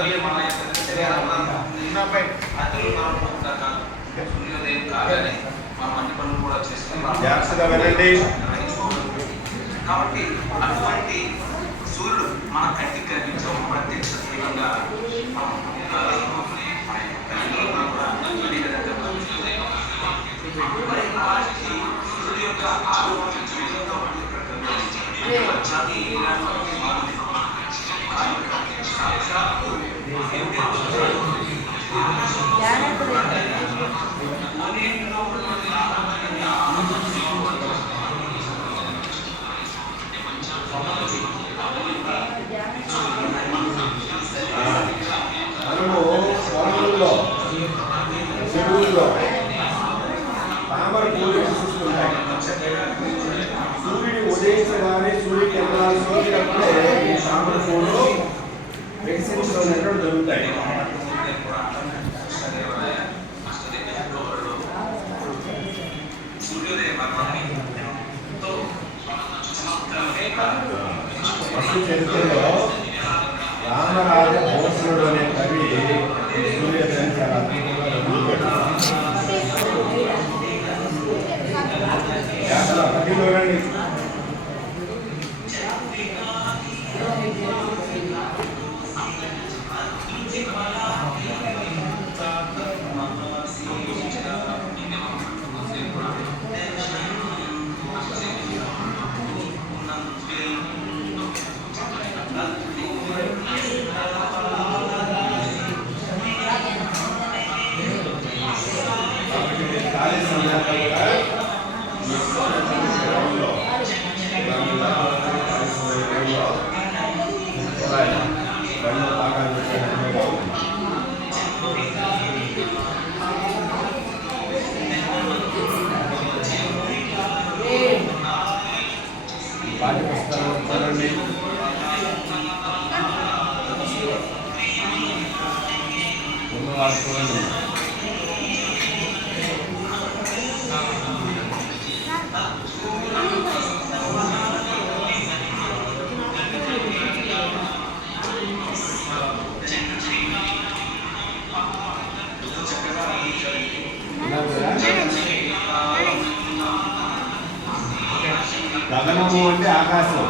మన సూర్యోదయం కాగానే మనం అన్ని పనులు కూడా చేసుకున్నాం కాబట్టి అటువంటి సూర్యుడు మన కంటికి కనిపించే ఒక ప్రత్యక్ష దైవంగా సూర్యుడు యొక్క ఆరోగ్యం చెరువుల్లో తామర పూలు వికసిస్తుంటాయి. సూర్యుడు ఉదయించగానే సూర్యకిరణాలు సోకినప్పుడే ఈ తామర పూలు వికసించడం జరుగుతాయి. చరిత్రలో రామరాజ భోసనుడు అనే కవి సూర్యోదయం చాలా కవిలోని గగనము అంటే ఆకాశం.